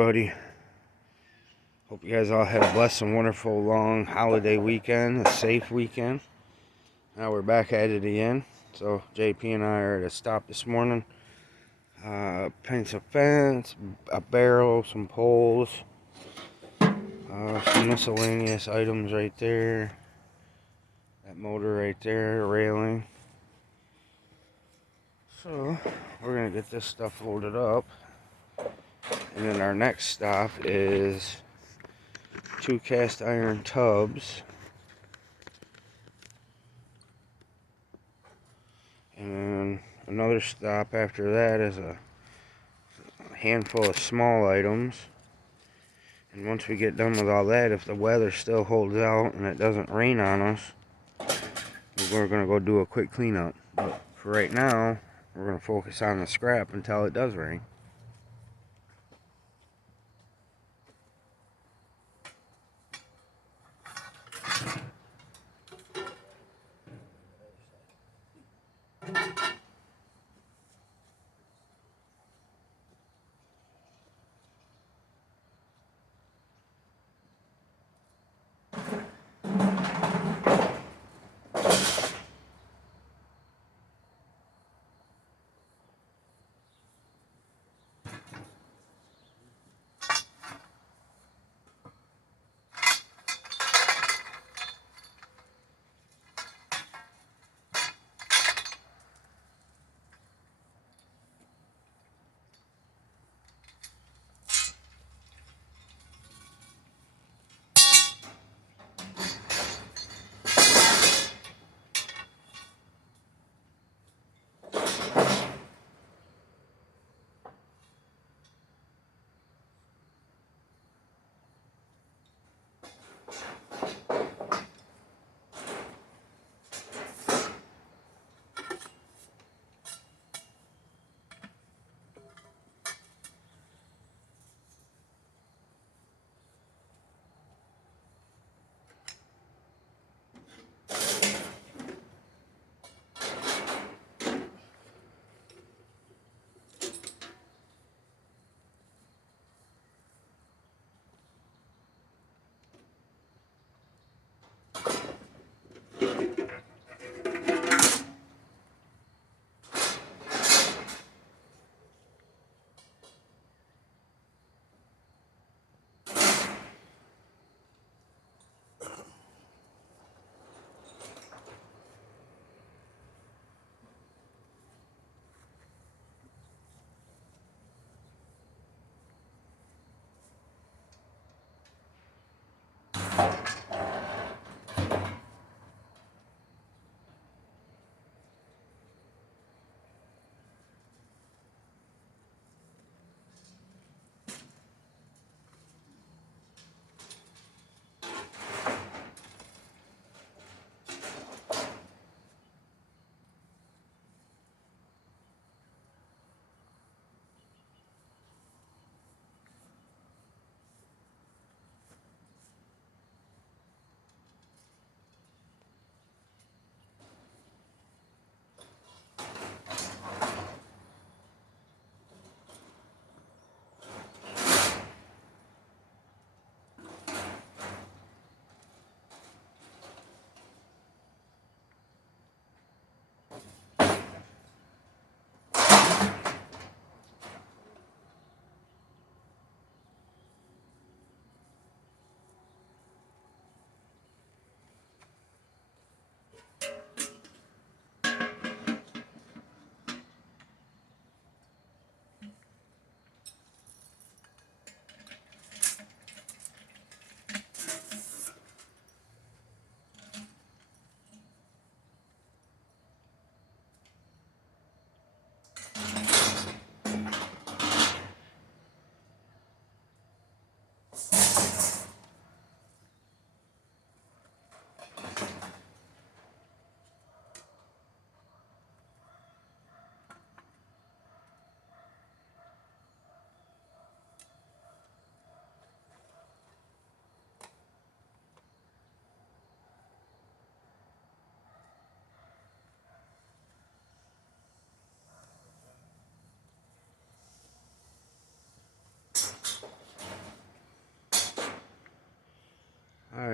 everybody. Hope you guys all had a blessed and wonderful long holiday weekend, a safe weekend. Now we're back at it again. So JP and I are at a stop this morning. Paint some fence, a barrel, some poles, some miscellaneous items right there. That motor right there, railing. So we're gonna get this stuff loaded up. And then our next stop is 2 cast iron tubs. And another stop after that is a handful of small items. And once we get done with all that, if the weather still holds out and it doesn't rain on us, we're going to go do a quick cleanup. But for right now, we're going to focus on the scrap until it does rain.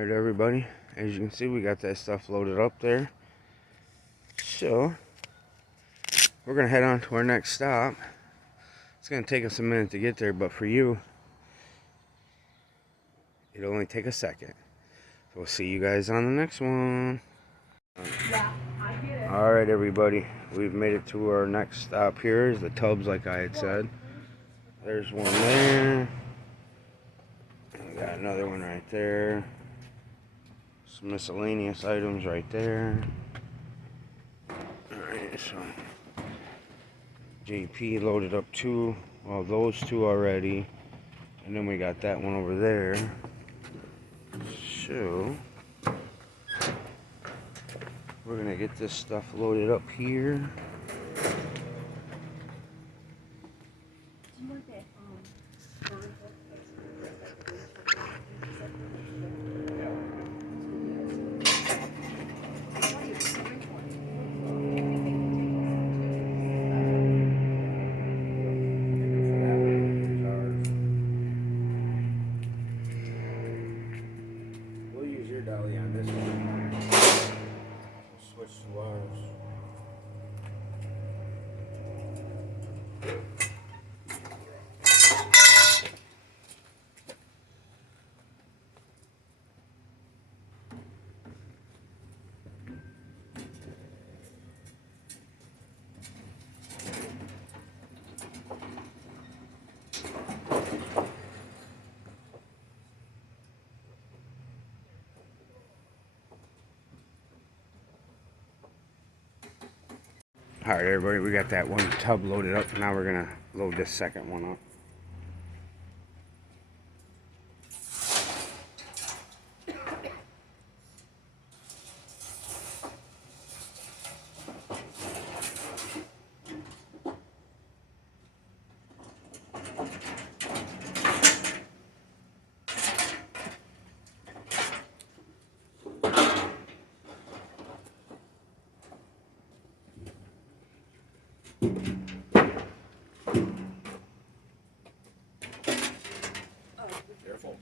Alright everybody, as you can see we got that stuff loaded up there. So, we're going to head on to our next stop. It's going to take us a minute to get there, but for you, it'll only take a second. So we'll see you guys on the next one. Yeah, I get it. Alright everybody, we've made it to our next stop here. Is the tubs like I had said. There's one there. We got another one right there. Some miscellaneous items right there. Alright, so JP loaded up those two already. And then we got that one over there. So we're gonna get this stuff loaded up here. We'll use your dolly on this one. We'll switch to ours. Alright everybody, we got that one tub loaded up. Now we're gonna load this second one up. Careful.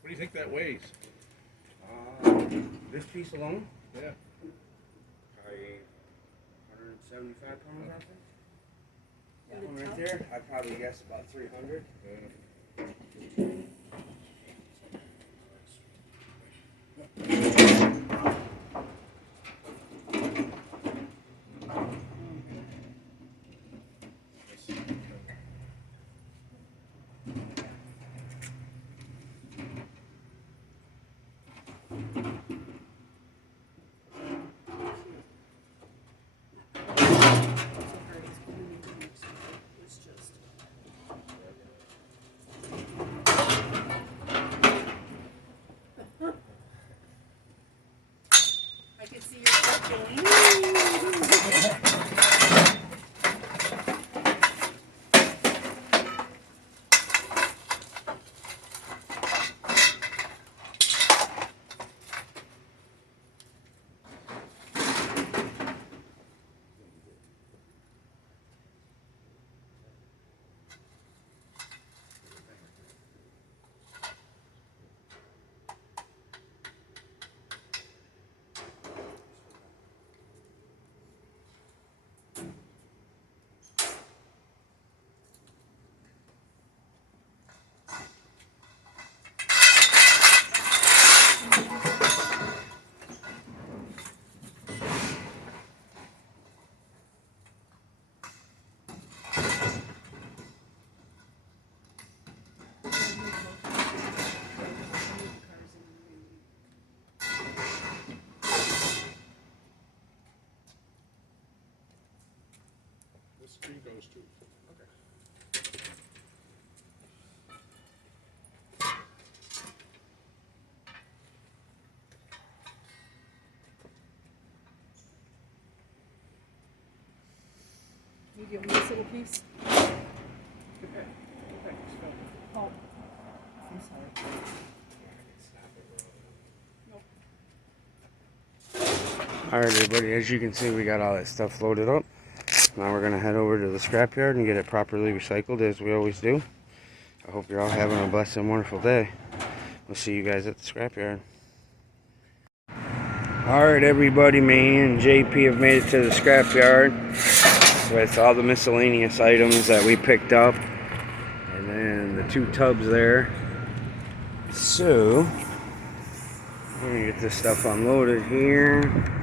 What do you think that weighs? This piece alone? Yeah. Probably 175 pounds, I think. That one right there, I probably guess about 300. I can see your foot going. This screen goes too. Okay. You give me this little piece. Okay. Okay. Oh. I'm sorry. Alright everybody, as you can see we got all that stuff loaded up. Now we're going to head over to the scrapyard and get it properly recycled as we always do. I hope you're all having a blessed and wonderful day. We'll see you guys at the scrapyard. Alright everybody, me and JP have made it to the scrapyard with all the miscellaneous items that we picked up. And then the 2 tubs there. So, we're going to get this stuff unloaded here.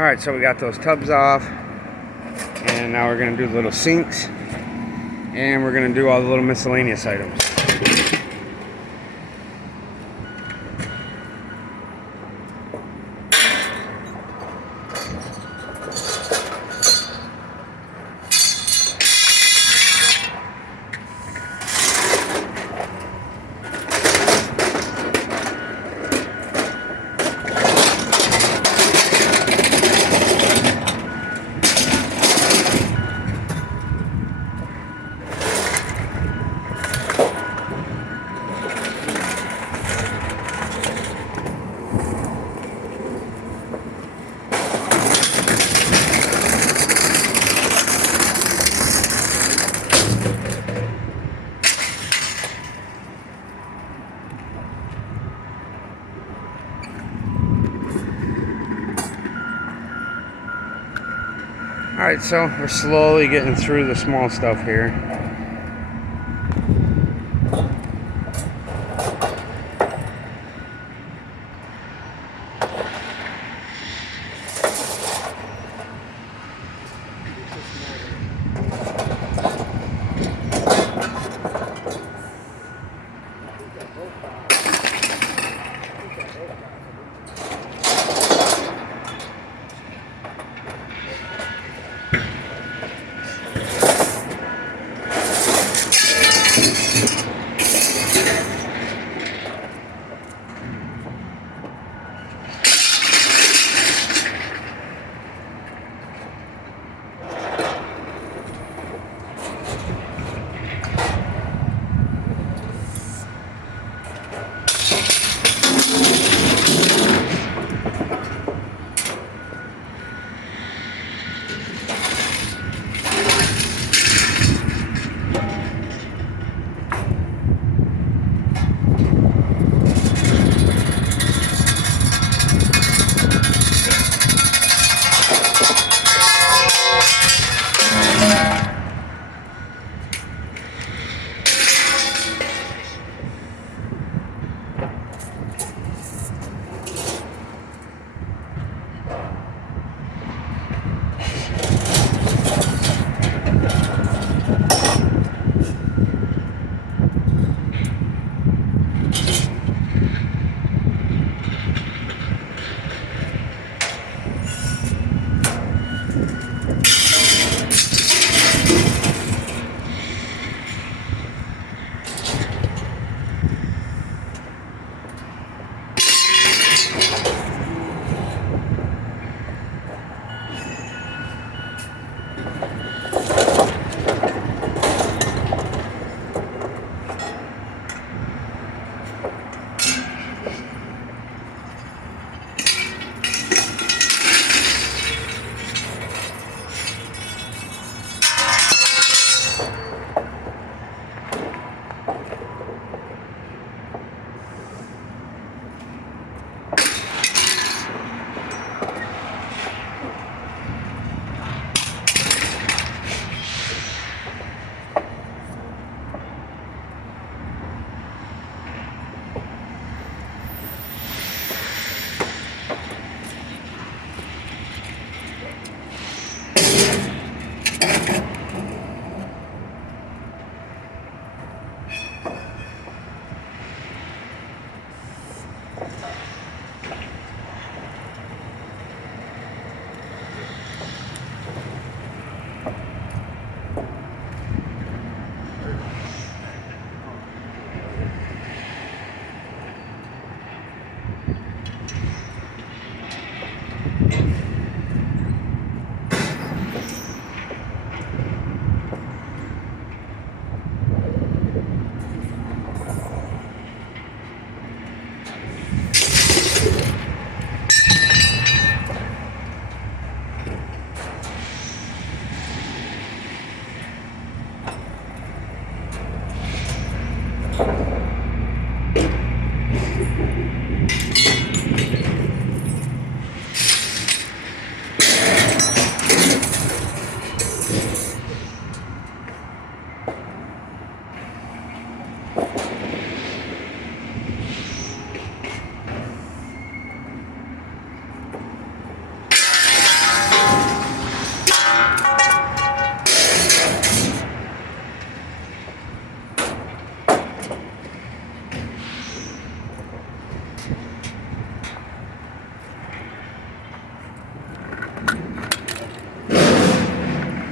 Alright, so we got those tubs off, and now we're going to do little sinks, and we're going to do all the little miscellaneous items. Alright, so we're slowly getting through the small stuff here.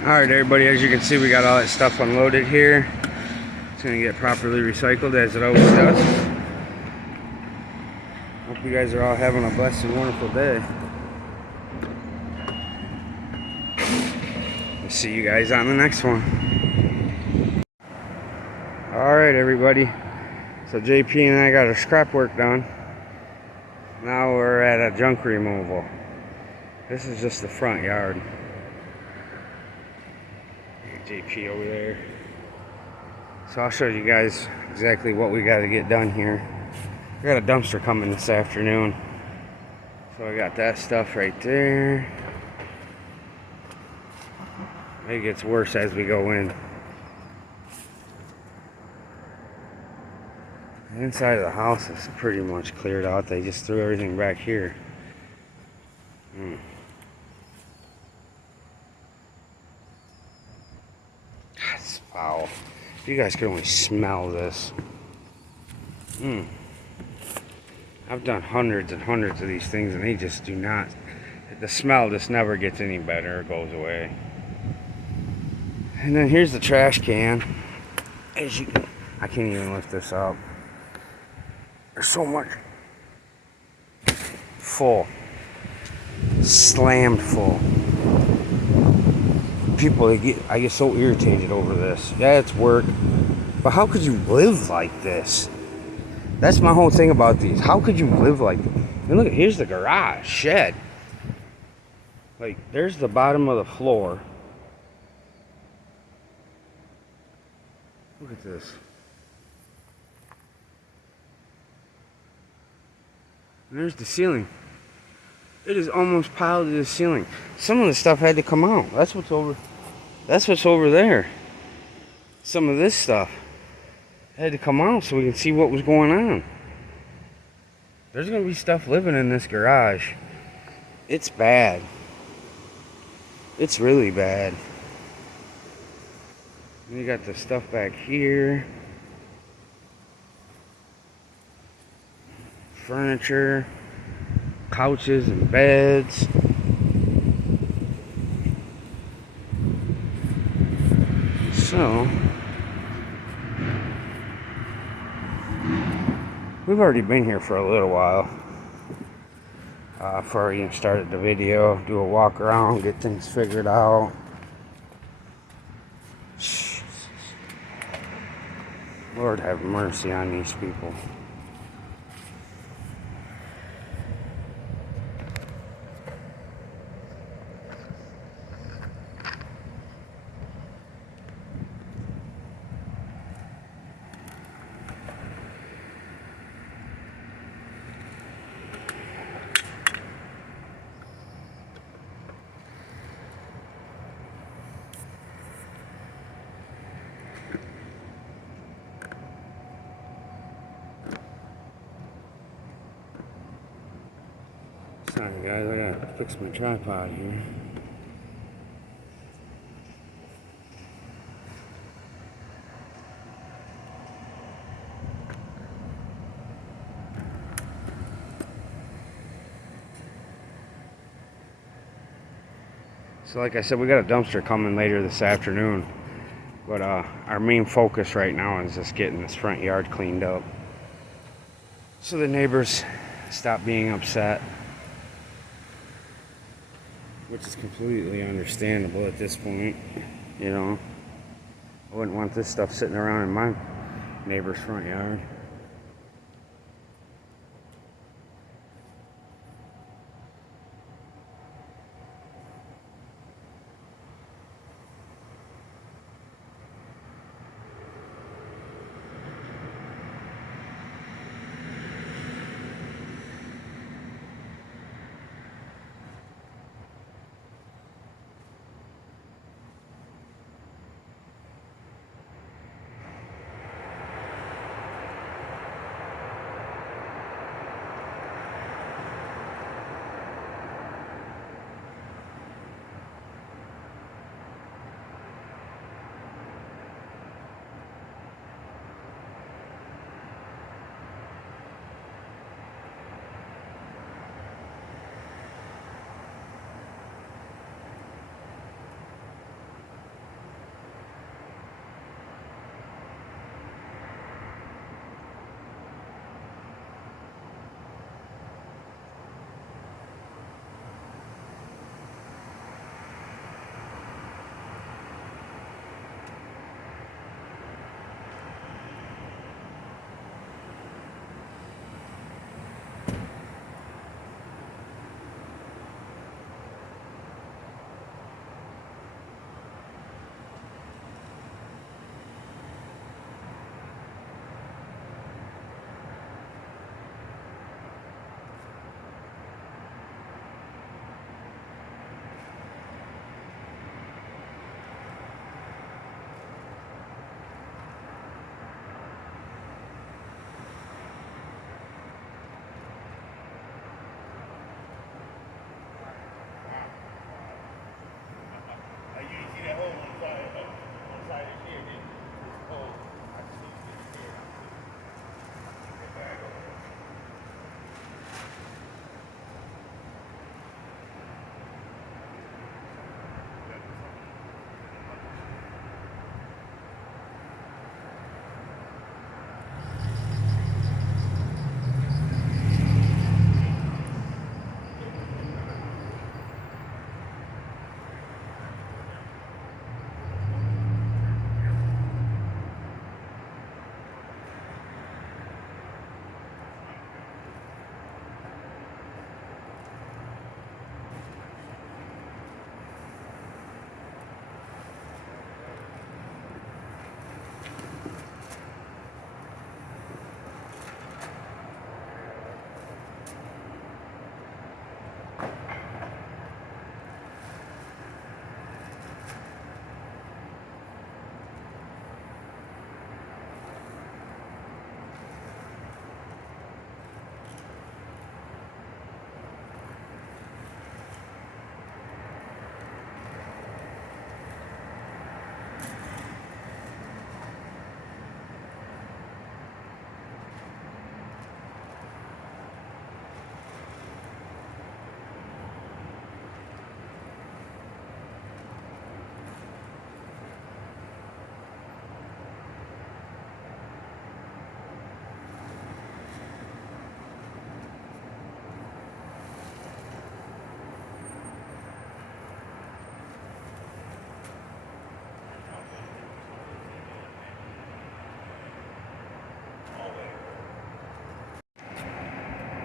Alright everybody, as you can see we got all that stuff unloaded here. It's going to get properly recycled as it always does. Hope you guys are all having a blessed and wonderful day. We'll see you guys on the next one. Alright everybody, so JP and I got our scrap work done. Now we're at a junk removal. This is just the front yard. JP over there. So I'll show you guys exactly what we got to get done here. We got a dumpster coming this afternoon. So I got that stuff right there. It gets worse as we go in. The inside of the house is pretty much cleared out. They just threw everything back here. That's foul. You guys can only smell this. I've done hundreds and hundreds of these things and they just do not. The smell just never gets any better or goes away. And then here's the trash can. As you can I can't even lift this up. There's so much. Full. Slammed full. People, I get so irritated over this. Yeah, it's work. But how could you live like this? That's my whole thing about these. How could you live like this? And look, here's the garage, shed. Like, there's the bottom of the floor. Look at this. And there's the ceiling. It is almost piled to the ceiling. Some of the stuff had to come out. That's what's over there. Some of this stuff had to come out so we can see what was going on. There's gonna be stuff living in this garage. It's bad. It's really bad. And you got the stuff back here. Furniture, couches and beds. So, we've already been here for a little while. Before I even started the video, do a walk around, get things figured out. Lord have mercy on these people. Sorry guys, I gotta fix my tripod here. So like I said, we got a dumpster coming later this afternoon. But our main focus right now is just getting this front yard cleaned up. So the neighbors stop being upset. Which is completely understandable at this point, you know. I wouldn't want this stuff sitting around in my neighbor's front yard.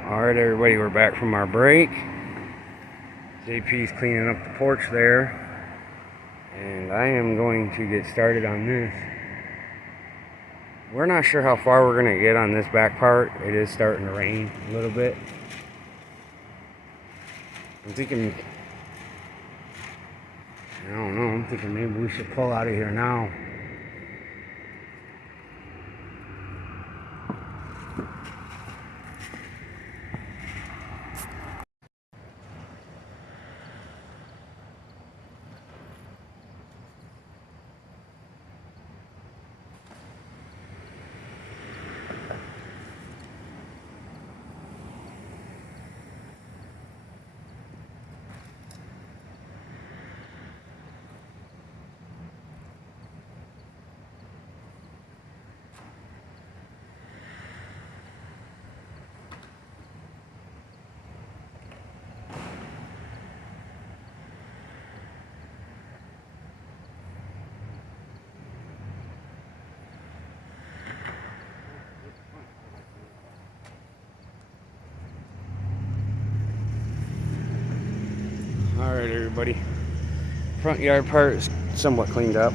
Alright everybody, we're back from our break. JP's cleaning up the porch there. And I am going to get started on this. We're not sure how far we're going to get on this back part. It is starting to rain a little bit. I'm thinking maybe we should pull out of here now. Alright everybody, front yard part is somewhat cleaned up.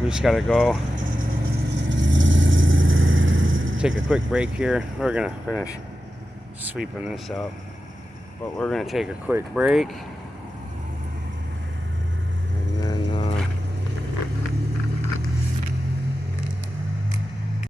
We just gotta go take a quick break here. We're gonna finish sweeping this up, but we're gonna take a quick break.